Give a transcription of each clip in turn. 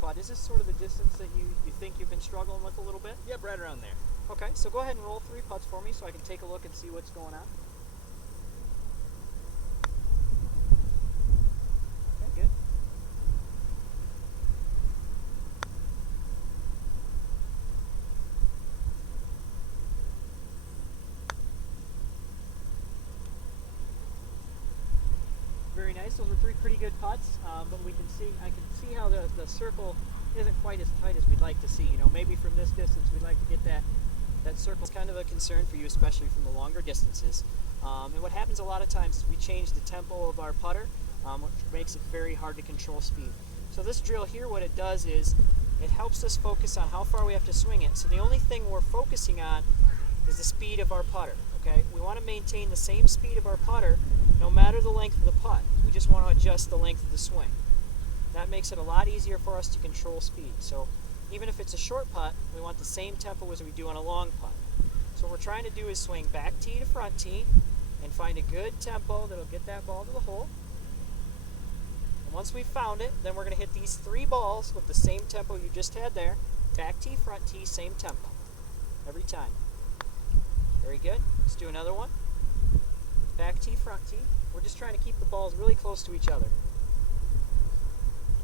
putt. Is this sort of the distance that you think you've been struggling with a little bit? Yep, right around there. Okay, so go ahead and roll 3 putts for me so I can take a look and see what's going on. Okay, good. Very nice. Those were 3 pretty good putts, but I can see how the circle isn't quite as tight as we'd like to see. You know, maybe from this distance we'd like to get that circle. It's kind of a concern for you, especially from the longer distances. And what happens a lot of times is we change the tempo of our putter, which makes it very hard to control speed. So this drill here, what it does is it helps us focus on how far we have to swing it. So the only thing we're focusing on is the speed of our putter. Okay, we want to maintain the same speed of our putter no matter the length of the putt. We just want to adjust the length of the swing. That makes it a lot easier for us to control speed. So even if it's a short putt, we want the same tempo as we do on a long putt. So what we're trying to do is swing back tee to front tee and find a good tempo that'll get that ball to the hole. And once we've found it, then we're going to hit these 3 balls with the same tempo you just had there. Back tee, front tee, same tempo. Every time. Very good. Let's do another one. Back tee, front tee. We're just trying to keep the balls really close to each other.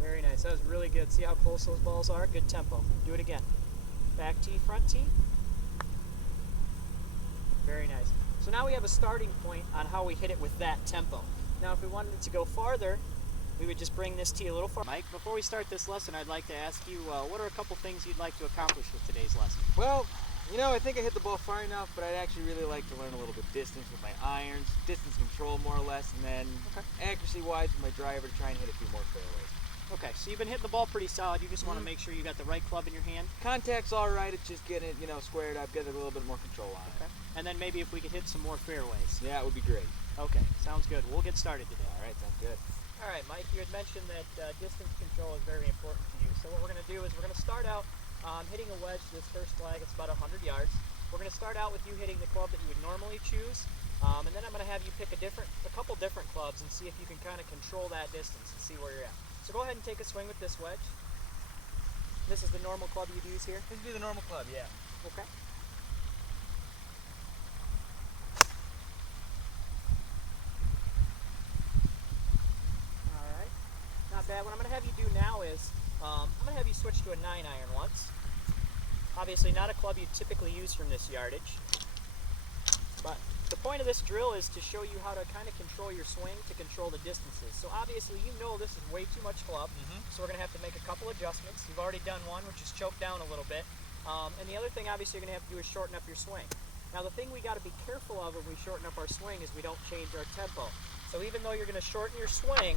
Very nice. That was really good. See how close those balls are? Good tempo. Do it again. Back tee, front tee. Very nice. So now we have a starting point on how we hit it with that tempo. Now if we wanted it to go farther, we would just bring this tee a little farther. Mike, before we start this lesson, I'd like to ask you, what are a couple things you'd like to accomplish with today's lesson? Well, you know, I think I hit the ball far enough, but I'd actually really like to learn a little bit distance with my irons, distance control more or less, and then accuracy-wise with my driver to try and hit a few more fairways. Okay, so you've been hitting the ball pretty solid. You just want to make sure you got the right club in your hand. Contact's all right. It's just getting it, squared up, getting a little bit more control on it. And then maybe if we could hit some more fairways. Yeah, it would be great. Okay, sounds good. We'll get started today. All right, sounds good. All right, Mike, you had mentioned that distance control is very important to you. So what we're going to do is we're going to start out hitting a wedge to this first flag. It's about 100 yards. We're going to start out with you hitting the club that you would normally choose, and then I'm going to have you pick a couple different clubs and see if you can kind of control that distance and see where you're at. So go ahead and take a swing with this wedge. This is the normal club you'd use here? This would be the normal club, yeah. Okay. All right. Not bad. What I'm going to have you do now is I'm going to have you switch to a 9-iron once. Obviously not a club you'd typically use from this yardage, but the point of this drill is to show you how to kind of control your swing to control the distances. So obviously you know this is way too much club, so we're going to have to make a couple adjustments. You've already done one, which is choke down a little bit. And the other thing obviously you're going to have to do is shorten up your swing. Now the thing we got to be careful of when we shorten up our swing is we don't change our tempo. So even though you're going to shorten your swing,